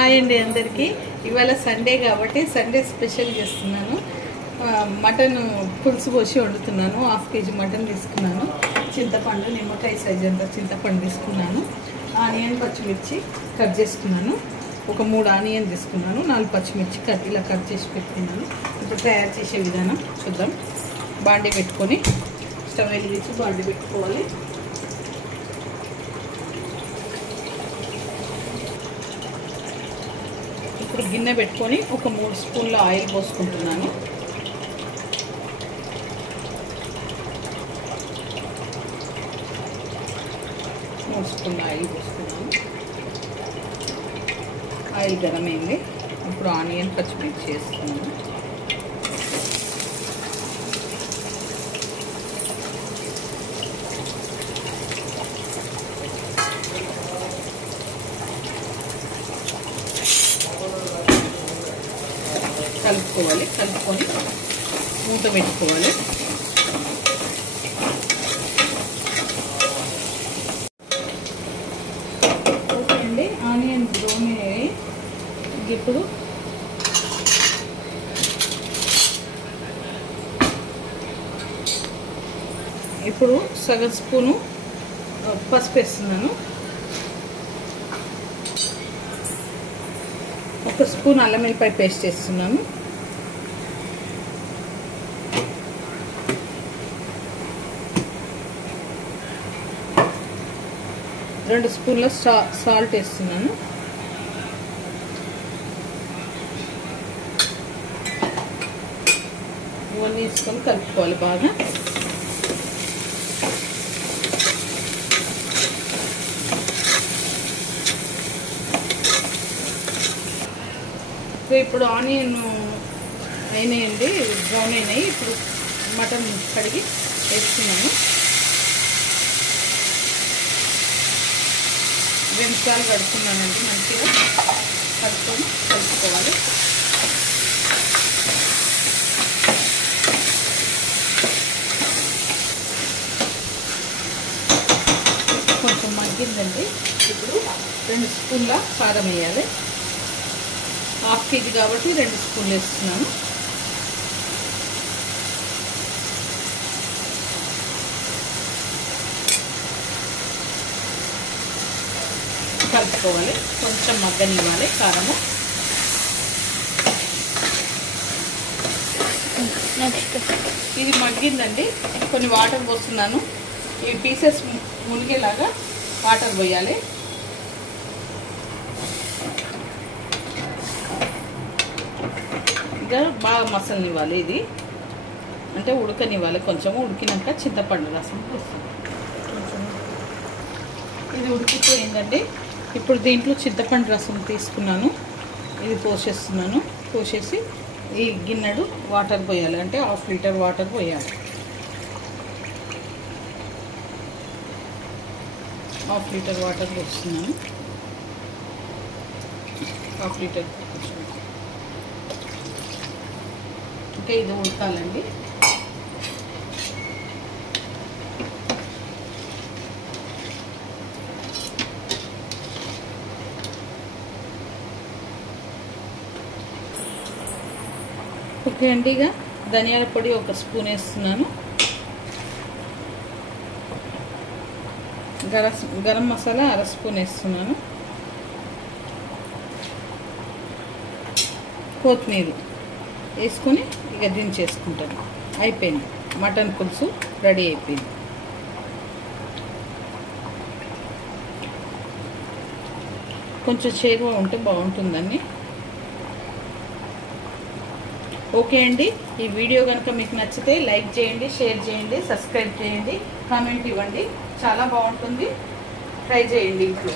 Hi అండి అందరికీ. ఇవాళ సండే కాబట్టి సండే స్పెషల్ చేస్తున్నాను. మటన్ పులుసు పోసి వండుతున్నాను. 1/2 kg మటన్ తీసుకున్నాను. చింతపండు, నిమ్మకాయ సైజ్ అంతా చింతపండు తీసుకున్నాను. ఆనియన్, పచ్చిమిర్చి కట్ చేసుకున్నాను. ఒక 3 ఆనియన్ తీసుకున్నాను. 4 పచ్చిమిర్చి ఇలా కట్ చేసి పెట్టుకున్నాను. ఇప్పుడు తయారు చేసే విధానం చూద్దాం. బాండి పెట్టుకొని స్టవ్ వెలిగించి బాండి పెట్టుకోవాలి. ఇప్పుడు గిన్నె పెట్టుకొని ఒక 3 స్పూన్ల ఆయిల్ పోసుకుంటున్నాను. ఆయిల్ పోసుకున్నాను. ఆయిల్ గరమైంది. ఇప్పుడు ఆనియన్, పచ్చిమిర్చి వేస్తున్నాను. కలుపుకోవాలి. కలుపుకొని మూత పెట్టుకోవాలి. ఓకే అండి, ఆనియన్ బ్రౌన్ అయ్యాయి. ఇప్పుడు సగం స్పూను పసుపు వేస్తున్నాను. 1 స్పూన్ అల్లం వెల్లిపాయ పేస్ట్ వేస్తున్నాను. 2 స్పూన్ల సాల్ట్ వేస్తున్నాను. ఇవన్నీ వేసుకొని కలుపుకోవాలి బాగా. ఇప్పుడు ఆనియన్ అయినాయండి, బ్రౌన్ అయినాయి. ఇప్పుడు మటన్ కడిగి వేస్తున్నాను. 2 సార్లు కడుక్కున్నానండి. మంచిగా కలుపుకోవాలి. కొంచెం మగ్గిందండి. ఇప్పుడు 2 స్పూన్ల కారం వేయాలి. 1/2 kg కాబట్టి 2 స్పూన్లు వేస్తున్నాను. కలుపుకోవాలి. కొంచెం మగ్గనివ్వాలి కారము. ఇది మగ్గిందండి. కొన్ని వాటర్ పోస్తున్నాను. ఈ పీసెస్ మునిగేలాగా వాటర్ పోయాలి. ఇక బాగా మసలనివ్వాలి. ఇది అంటే ఉడకనివ్వాలి. కొంచెం ఉడికినాక చింతపండు రసం పోస్తుంది. ఇది ఉడికిపోయిందండి. ఇప్పుడు దీంట్లో చింతపండు రసం తీసుకున్నాను. ఇది పోసేస్తున్నాను. పోసేసి ఈ గిన్నెడు వాటర్ పోయాలి. అంటే 1/2 లీటర్ వాటర్ పోయాలి. 1/2 లీటర్ వాటర్ పోస్తున్నాను. 1/2 లీటర్ ఇంకా ఇది ఉడకాలండి. ఓకే అండి, ఇక ధనియాల పొడి 1 స్పూన్ వేస్తున్నాను. గరం మసాలా 1/2 స్పూన్ వేస్తున్నాను. కొత్తిమీర వేసుకొని ఇక దించేసుకుంటాను. అయిపోయింది. మటన్ పులుసు రెడీ అయిపోయింది. కొంచెం చేరువ ఉంటే బాగుంటుందండి. ఓకే అండి, ఈ వీడియో కనుక మీకు నచ్చితే లైక్ చేయండి, షేర్ చేయండి, సబ్స్క్రైబ్ చేయండి, కామెంట్ ఇవ్వండి. చాలా బాగుంటుంది. ట్రై చేయండి ఇంట్లో.